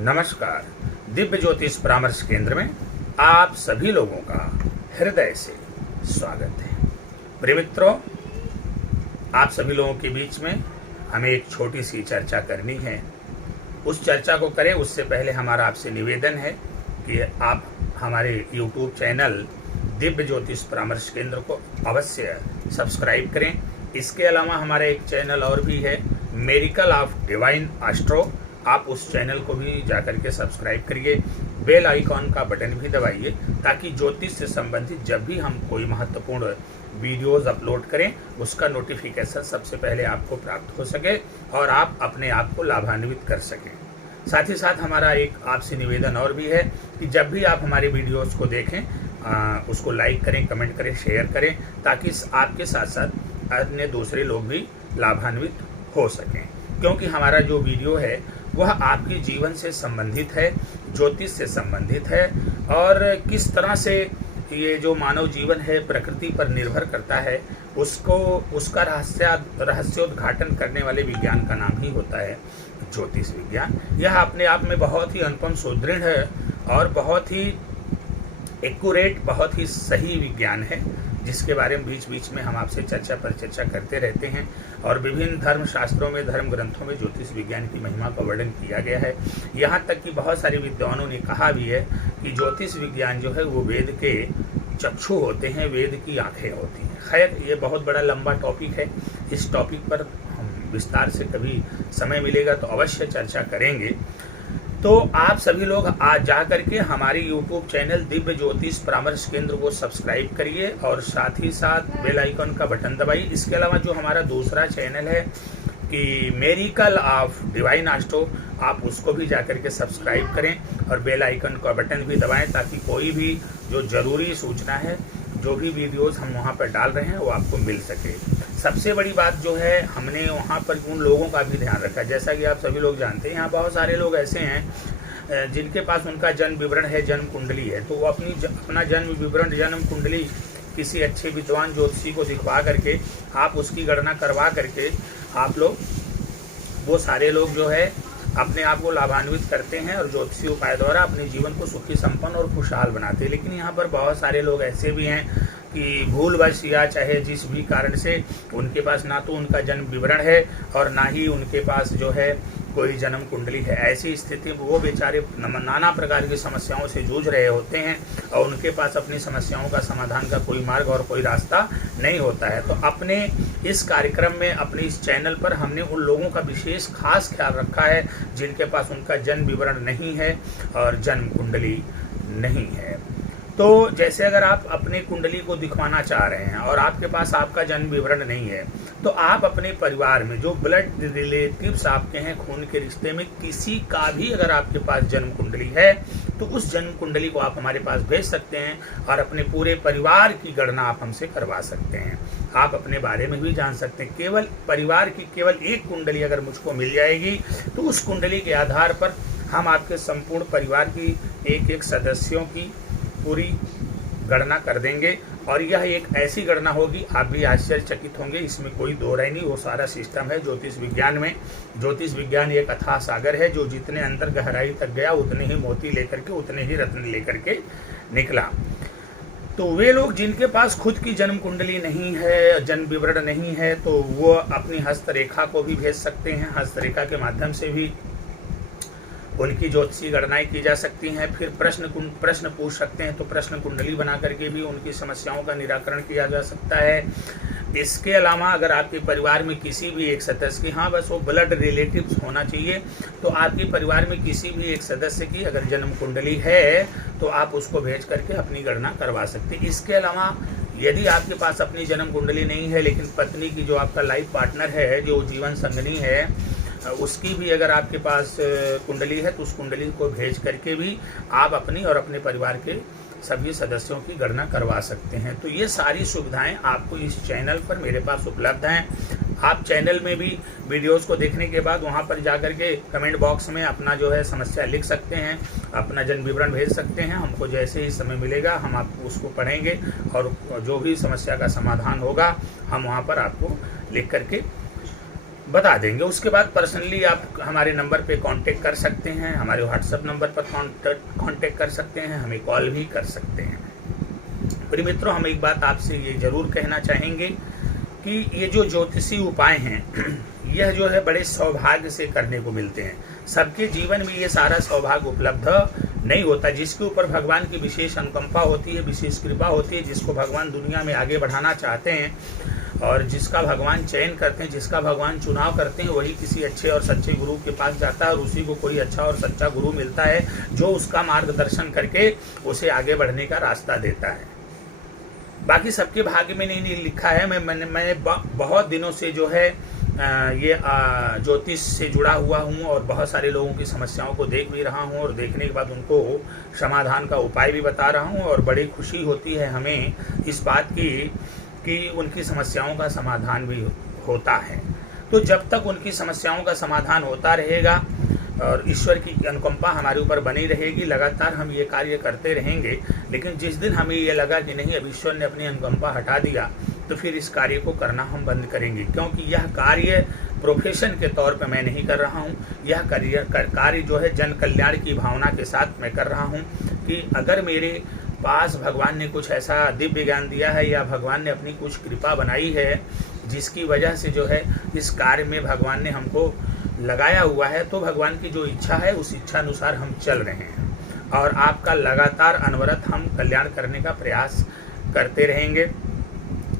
नमस्कार। दिव्य ज्योतिष परामर्श केंद्र में आप सभी लोगों का हृदय से स्वागत है। प्रिय मित्रों, आप सभी लोगों के बीच में हमें एक छोटी सी चर्चा करनी है। उस चर्चा को करें उससे पहले हमारा आपसे निवेदन है कि आप हमारे YouTube चैनल दिव्य ज्योतिष परामर्श केंद्र को अवश्य सब्सक्राइब करें। इसके अलावा हमारा एक चैनल और भी है, मेरिकल ऑफ डिवाइन एस्ट्रो। आप उस चैनल को भी जाकर के सब्सक्राइब करिए। बेल आइकॉन का बटन भी दबाइए ताकि ज्योतिष से संबंधित जब भी हम कोई महत्वपूर्ण वीडियोस अपलोड करें उसका नोटिफिकेशन सबसे पहले आपको प्राप्त हो सके और आप अपने आप को लाभान्वित कर सकें। साथ ही साथ हमारा एक आपसे निवेदन और भी है कि जब भी आप हमारे वीडियोस को देखें उसको लाइक करें, कमेंट करें, शेयर करें ताकि आपके साथ साथ अन्य दूसरे लोग भी लाभान्वित हो सकें। क्योंकि हमारा जो वीडियो है वह आपके जीवन से संबंधित है, ज्योतिष से संबंधित है और किस तरह से ये जो मानव जीवन है प्रकृति पर निर्भर करता है उसका रहस्योद्घाटन करने वाले विज्ञान का नाम ही होता है ज्योतिष विज्ञान। यह अपने आप में बहुत ही अनुपम, सुदृढ़ है और बहुत ही एक्यूरेट, बहुत ही सही विज्ञान है जिसके बारे में बीच बीच में हम आपसे चर्चा पर चर्चा करते रहते हैं। और विभिन्न धर्म शास्त्रों में, धर्म ग्रंथों में ज्योतिष विज्ञान की महिमा का वर्णन किया गया है। यहाँ तक कि बहुत सारे विद्वानों ने कहा भी है कि ज्योतिष विज्ञान जो है वो वेद के चक्षु होते हैं, वेद की आंखें होती हैं। खैर, ये बहुत बड़ा लंबा टॉपिक है। इस टॉपिक पर हम विस्तार से कभी समय मिलेगा तो अवश्य चर्चा करेंगे। तो आप सभी लोग आज जा करके हमारे YouTube चैनल दिव्य ज्योतिष परामर्श केंद्र को सब्सक्राइब करिए और साथ ही साथ बेल आइकन का बटन दबाइए। इसके अलावा जो हमारा दूसरा चैनल है कि मेरिकल ऑफ डिवाइन एस्ट्रो, आप उसको भी जा करके सब्सक्राइब करें और बेल आइकन का बटन भी दबाएं ताकि कोई भी जो जरूरी सूचना है, जो भी वीडियोस हम वहाँ पर डाल रहे हैं वो आपको मिल सके। सबसे बड़ी बात जो है, हमने वहाँ पर उन लोगों का भी ध्यान रखा। जैसा कि आप सभी लोग जानते हैं, यहाँ बहुत सारे लोग ऐसे हैं जिनके पास उनका जन्म विवरण है, जन्म कुंडली है, तो वो अपना जन्म विवरण, जन्म कुंडली किसी अच्छे विद्वान ज्योतिषी को दिखवा करके आप उसकी गणना करवा करके आप लोग, वो सारे लोग जो है अपने आप को लाभान्वित करते हैं और ज्योतिषी उपाय द्वारा अपने जीवन को सुखी, संपन्न और खुशहाल बनाते हैं। लेकिन यहाँ पर बहुत सारे लोग ऐसे भी हैं कि भूलवश या चाहे जिस भी कारण से उनके पास ना तो उनका जन्म विवरण है और ना ही उनके पास जो है कोई जन्म कुंडली है। ऐसी स्थिति में वो बेचारे नाना प्रकार की समस्याओं से जूझ रहे होते हैं और उनके पास अपनी समस्याओं का समाधान का कोई मार्ग और कोई रास्ता नहीं होता है। तो अपने इस कार्यक्रम में, अपने इस चैनल पर हमने उन लोगों का विशेष खास ख्याल रखा है जिनके पास उनका जन्म विवरण नहीं है और जन्म कुंडली नहीं है। तो जैसे अगर आप अपने कुंडली को दिखवाना चाह रहे हैं और आपके पास आपका जन्म विवरण नहीं है, तो आप अपने परिवार में जो ब्लड रिलेटिव्स आपके हैं, खून के रिश्ते में किसी का भी अगर आपके पास जन्म कुंडली है तो उस जन्म कुंडली को आप हमारे पास भेज सकते हैं और अपने पूरे परिवार की गणना आप हमसे करवा सकते हैं। आप अपने बारे में भी जान सकते हैं। केवल परिवार की केवल एक कुंडली अगर मुझको मिल जाएगी तो उस कुंडली के आधार पर हम आपके संपूर्ण परिवार की एक एक सदस्यों की पूरी गणना कर देंगे और यह एक ऐसी गणना होगी, आप भी आश्चर्यचकित होंगे, इसमें कोई दो राय नहीं। वो सारा सिस्टम है ज्योतिष विज्ञान में। ज्योतिष विज्ञान एक अथाह सागर है जो जितने अंदर गहराई तक गया उतने ही मोती लेकर के, उतने ही रत्न लेकर के निकला। तो वे लोग जिनके पास खुद की जन्म कुंडली नहीं है, जन्म विवरण नहीं है, तो वो अपनी हस्तरेखा को भी भेज सकते हैं। हस्तरेखा के माध्यम से भी उनकी ज्योतिषी गणनाएं की जा सकती हैं। फिर प्रश्न पूछ सकते हैं तो प्रश्न कुंडली बना करके भी उनकी समस्याओं का निराकरण किया जा सकता है। इसके अलावा अगर आपके परिवार में किसी भी एक सदस्य की, हाँ बस वो ब्लड रिलेटिव्स होना चाहिए, तो आपके परिवार में किसी भी एक सदस्य की अगर जन्म कुंडली है तो आप उसको भेज करके अपनी गणना करवा सकते हैं। इसके अलावा यदि आपके पास अपनी जन्म कुंडली नहीं है लेकिन पत्नी की, जो आपका लाइफ पार्टनर है, जो जीवन संगनी है, उसकी भी अगर आपके पास कुंडली है तो उस कुंडली को भेज करके भी आप अपनी और अपने परिवार के सभी सदस्यों की गणना करवा सकते हैं। तो ये सारी सुविधाएं आपको इस चैनल पर मेरे पास उपलब्ध हैं। आप चैनल में भी वीडियोस को देखने के बाद वहां पर जाकर के कमेंट बॉक्स में अपना जो है समस्या लिख सकते हैं, अपना जन्म विवरण भेज सकते हैं। हमको जैसे ही समय मिलेगा हम आपको उसको पढ़ेंगे और जो भी समस्या का समाधान होगा हम वहाँ पर आपको लिख करके बता देंगे। उसके बाद पर्सनली आप हमारे नंबर पे कांटेक्ट कर सकते हैं, हमारे व्हाट्सएप नंबर पर कांटेक्ट कर सकते हैं, हमें कॉल भी कर सकते हैं। प्रिय मित्रों, हम एक बात आपसे ये जरूर कहना चाहेंगे कि ये जो ज्योतिषी उपाय हैं यह जो है बड़े सौभाग्य से करने को मिलते हैं। सबके जीवन में ये सारा सौभाग्य उपलब्ध नहीं होता। जिसके ऊपर भगवान की विशेष अनुकंपा होती है, विशेष कृपा होती है, जिसको भगवान दुनिया में आगे बढ़ाना चाहते हैं और जिसका भगवान चयन करते हैं, जिसका भगवान चुनाव करते हैं, वही किसी अच्छे और सच्चे गुरु के पास जाता है और उसी को कोई अच्छा और सच्चा गुरु मिलता है जो उसका मार्गदर्शन करके उसे आगे बढ़ने का रास्ता देता है। बाकी सबके भाग्य में नहीं लिखा है। मैंने बहुत दिनों से जो है ये ज्योतिष से जुड़ा हुआ हूँ और बहुत सारे लोगों की समस्याओं को देख भी रहा हूँ और देखने के बाद उनको समाधान का उपाय भी बता रहा हूँ और बड़ी खुशी होती है हमें इस बात की कि उनकी समस्याओं का समाधान भी होता है। तो जब तक उनकी समस्याओं का समाधान होता रहेगा और ईश्वर की अनुकंपा हमारे ऊपर बनी रहेगी, लगातार हम ये कार्य करते रहेंगे। लेकिन जिस दिन हमें ये लगा कि नहीं, अब ईश्वर ने अपनी अनुकंपा हटा दिया, तो फिर इस कार्य को करना हम बंद करेंगे। क्योंकि यह कार्य प्रोफेशन के तौर पर मैं नहीं कर रहा हूँ। यह कार्य जो है जन कल्याण की भावना के साथ मैं कर रहा हूँ कि अगर मेरे पास भगवान ने कुछ ऐसा दिव्य ज्ञान दिया है या भगवान ने अपनी कुछ कृपा बनाई है जिसकी वजह से जो है इस कार्य में भगवान ने हमको लगाया हुआ है, तो भगवान की जो इच्छा है उस इच्छा अनुसार हम चल रहे हैं और आपका लगातार अनवरत हम कल्याण करने का प्रयास करते रहेंगे।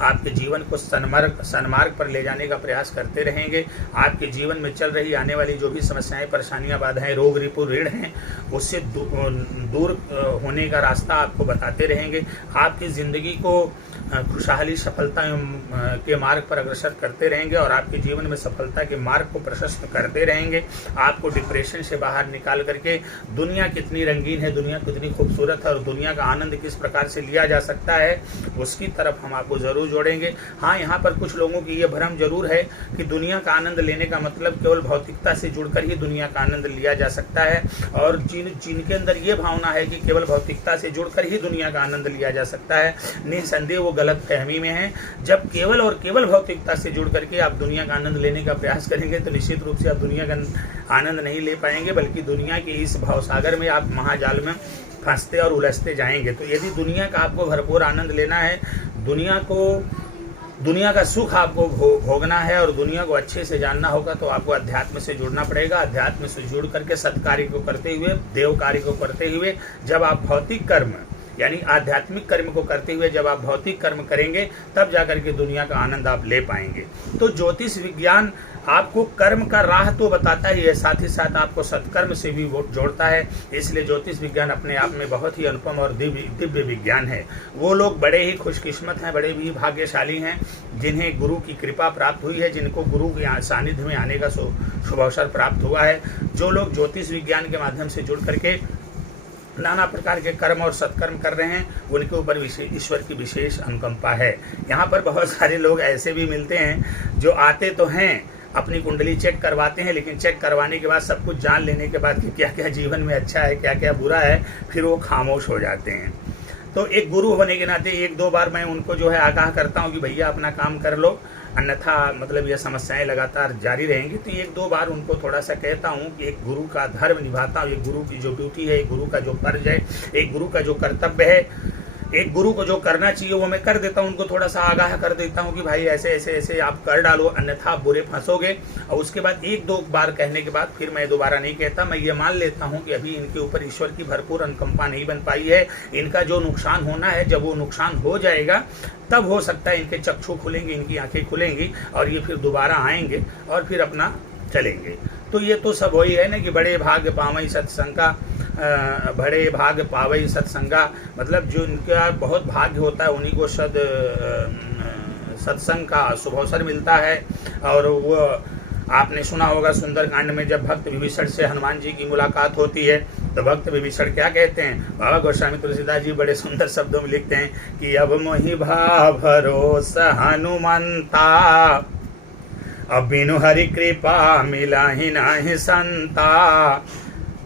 आपके जीवन को सन्मार्ग पर ले जाने का प्रयास करते रहेंगे। आपके जीवन में चल रही आने वाली जो भी समस्याएं, परेशानियां, बाधाएं, रोग, रिपु, ऋण हैं, उससे दूर होने का रास्ता आपको बताते रहेंगे। आपकी ज़िंदगी को खुशहाली, सफलता के मार्ग पर अग्रसर करते रहेंगे और आपके जीवन में सफलता के मार्ग को प्रशस्त करते रहेंगे। आपको डिप्रेशन से बाहर निकाल करके दुनिया कितनी रंगीन है, दुनिया कितनी खूबसूरत है और दुनिया का आनंद किस प्रकार से लिया जा सकता है, उसकी तरफ हम आपको ज़रूर जोड़ेंगे। हाँ, यहाँ पर कुछ लोगों की ये भ्रम जरूर है कि दुनिया का आनंद लेने का मतलब केवल भौतिकता से जुड़कर ही दुनिया का आनंद लिया जा सकता है और जिनके अंदर ये भावना है कि केवल भौतिकता से जुड़कर ही दुनिया का आनंद लिया जा सकता है, निसंदेह वो गलत फहमी में है। जब केवल और केवल भौतिकता से जुड़ करके आप दुनिया का आनंद लेने का प्रयास करेंगे तो निश्चित रूप से आप दुनिया का आनंद नहीं ले पाएंगे, बल्कि दुनिया के इस भावसागर में आप महाजाल में फंसते और उलझते जाएंगे। तो यदि दुनिया का आपको भरपूर आनंद लेना है, दुनिया का सुख आपको भोगना है और दुनिया को अच्छे से जानना होगा, तो आपको अध्यात्म से जुड़ना पड़ेगा। अध्यात्म से जुड़ करके सत्कार्य को करते हुए, देव कार्य को करते हुए, जब आप भौतिक कर्म यानी आध्यात्मिक कर्म को करते हुए जब आप भौतिक कर्म करेंगे, तब जाकर के दुनिया का आनंद आप ले पाएंगे। तो ज्योतिष विज्ञान आपको कर्म का राह तो बताता ही है, साथ ही साथ आपको सत्कर्म से भी जोड़ता है। इसलिए ज्योतिष विज्ञान अपने आप में बहुत ही अनुपम और दिव्य विज्ञान है। वो लोग बड़े ही खुशकिस्मत हैं, बड़े ही भाग्यशाली हैं जिन्हें गुरु की कृपा प्राप्त हुई है, जिनको गुरु के सानिध्य में आने का शुभ अवसर प्राप्त हुआ है। जो लोग ज्योतिष विज्ञान के माध्यम से जुड़ करके नाना प्रकार के कर्म और सत्कर्म कर रहे हैं, उनके ऊपर ईश्वर की विशेष अनुकंपा है। यहाँ पर बहुत सारे लोग ऐसे भी मिलते हैं जो आते तो हैं, अपनी कुंडली चेक करवाते हैं, लेकिन चेक करवाने के बाद सब कुछ जान लेने के बाद कि क्या क्या जीवन में अच्छा है, क्या क्या बुरा है, फिर वो खामोश हो जाते हैं। तो एक गुरु होने के नाते एक दो बार मैं उनको जो है आगाह करता हूँ कि भैया अपना काम कर लो, अन्यथा मतलब यह समस्याएं लगातार जारी रहेंगी। तो एक दो बार उनको थोड़ा सा कहता हूँ कि एक गुरु का धर्म निभाता हूँ, एक गुरु की जो ड्यूटी है, एक गुरु का जो फर्ज है, एक गुरु का जो कर्तव्य है, एक गुरु को जो करना चाहिए वो मैं कर देता हूँ। उनको थोड़ा सा आगाह कर देता हूँ कि भाई ऐसे ऐसे ऐसे आप कर डालो, अन्यथा आप बुरे फंसोगे। और उसके बाद एक दो बार कहने के बाद फिर मैं दोबारा नहीं कहता। मैं ये मान लेता हूँ कि अभी इनके ऊपर ईश्वर की भरपूर अनुकंपा नहीं बन पाई है। इनका जो नुकसान होना है, जब वो नुकसान हो जाएगा तब हो सकता है इनके चक्षु खुलेंगे, इनकी आंखें खुलेंगी और ये फिर दोबारा आएंगे और फिर अपना चलेंगे। तो ये तो सब वही है ना कि बड़े भाग्य पावई सत्संगा, बड़े भाग्य पावई सत्संगा, मतलब जो इनका बहुत भाग्य होता है उन्हीं को सत्संग का शुभ अवसर मिलता है। और वो आपने सुना होगा सुंदरकांड में जब भक्त विभीषण से हनुमान जी की मुलाकात होती है तो भक्त विभीषण क्या कहते हैं, बाबा गोस्वामी तुलसीदास जी बड़े सुंदर शब्दों में लिखते हैं कि अब मोहि भाव भरोसा हनुमंता, अब बिनु हरि कृपा मिला ही नाही संता।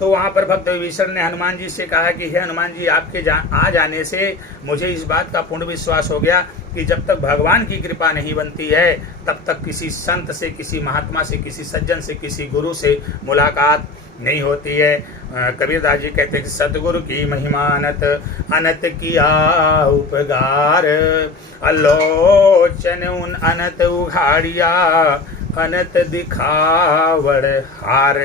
तो वहां पर भक्त विभीषण ने हनुमान जी से कहा कि हे हनुमान जी, आपके आ जाने से मुझे इस बात का पूर्ण विश्वास हो गया कि जब तक भगवान की कृपा नहीं बनती है तब तक किसी संत से, किसी महात्मा से, किसी सज्जन से, किसी गुरु से मुलाकात नहीं होती है। कबीरदास जी कहते हैं कि सतगुरु की महिमा अनत, अनत किया उपगार, अलोचन उन अनत उघाड़िया, अनत दिखावड़ हार।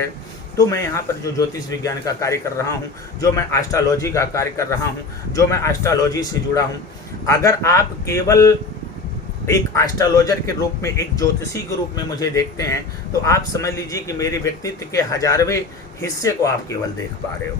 तो मैं यहाँ पर जो ज्योतिष विज्ञान का कार्य कर रहा हूँ, जो मैं एस्ट्रोलॉजी का कार्य कर रहा हूँ, जो मैं एस्ट्रोलॉजी से जुड़ा हूँ, अगर आप केवल एक एस्ट्रोलॉजर के रूप में, एक ज्योतिषी के रूप में मुझे देखते हैं तो आप समझ लीजिए कि मेरे व्यक्तित्व के 1000वें हिस्से को आप केवल देख पा रहे हो।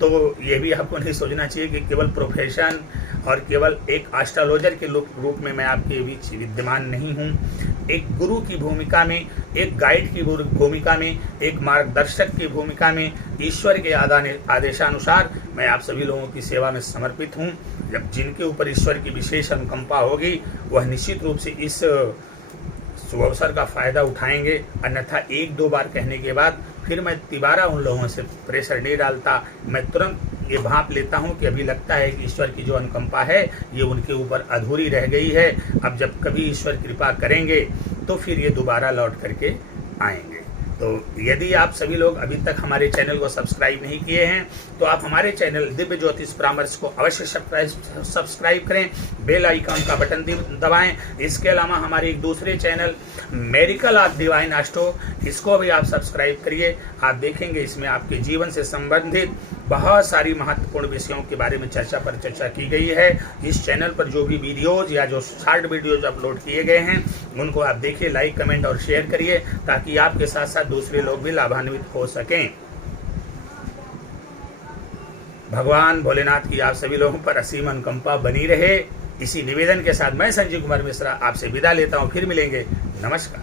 तो ये भी आपको नहीं सोचना चाहिए कि केवल प्रोफेशन और केवल एक एस्ट्रोलॉजर के रूप में मैं आपके बीच विद्यमान नहीं हूँ। एक गुरु की भूमिका में, एक गाइड की भूमिका में, एक मार्गदर्शक की भूमिका में, ईश्वर के आदेशानुसार मैं आप सभी लोगों की सेवा में समर्पित हूँ। जब जिनके ऊपर ईश्वर की विशेष अनुकंपा होगी वह निश्चित रूप से इस शुभ अवसर का फायदा उठाएंगे, अन्यथा 1-2 बार कहने के बाद फिर मैं दोबारा उन लोगों से प्रेशर नहीं डालता। मैं तुरंत ये भांप लेता हूँ कि अभी लगता है कि ईश्वर की जो अनुकंपा है ये उनके ऊपर अधूरी रह गई है। अब जब कभी ईश्वर कृपा करेंगे तो फिर ये दोबारा लौट करके आएंगे। तो यदि आप सभी लोग अभी तक हमारे चैनल को सब्सक्राइब नहीं किए हैं तो आप हमारे चैनल दिव्य ज्योतिष परामर्श को अवश्य सब्सक्राइब करें, बेल आइकन का बटन दबाएं। इसके अलावा हमारे एक दूसरे channel medical of divine astro, इसको भी आप सब्सक्राइब करिए। आप देखेंगे इसमें आपके जीवन से संबंधित बहुत सारी महत्वपूर्ण विषयों के बारे में चर्चा की गई है। इस चैनल पर जो भी वीडियोज या जो शॉर्ट वीडियोज अपलोड किए गए हैं उनको आप देखिए, लाइक, कमेंट और शेयर करिए ताकि आपके साथ साथ दूसरे लोग भी लाभान्वित हो सकें। भगवान भोलेनाथ की आप सभी लोगों पर असीम अनुकंपा बनी रहे। इसी निवेदन के साथ मैं संजीव कुमार मिश्रा आपसे विदा लेता हूं। फिर मिलेंगे। नमस्कार।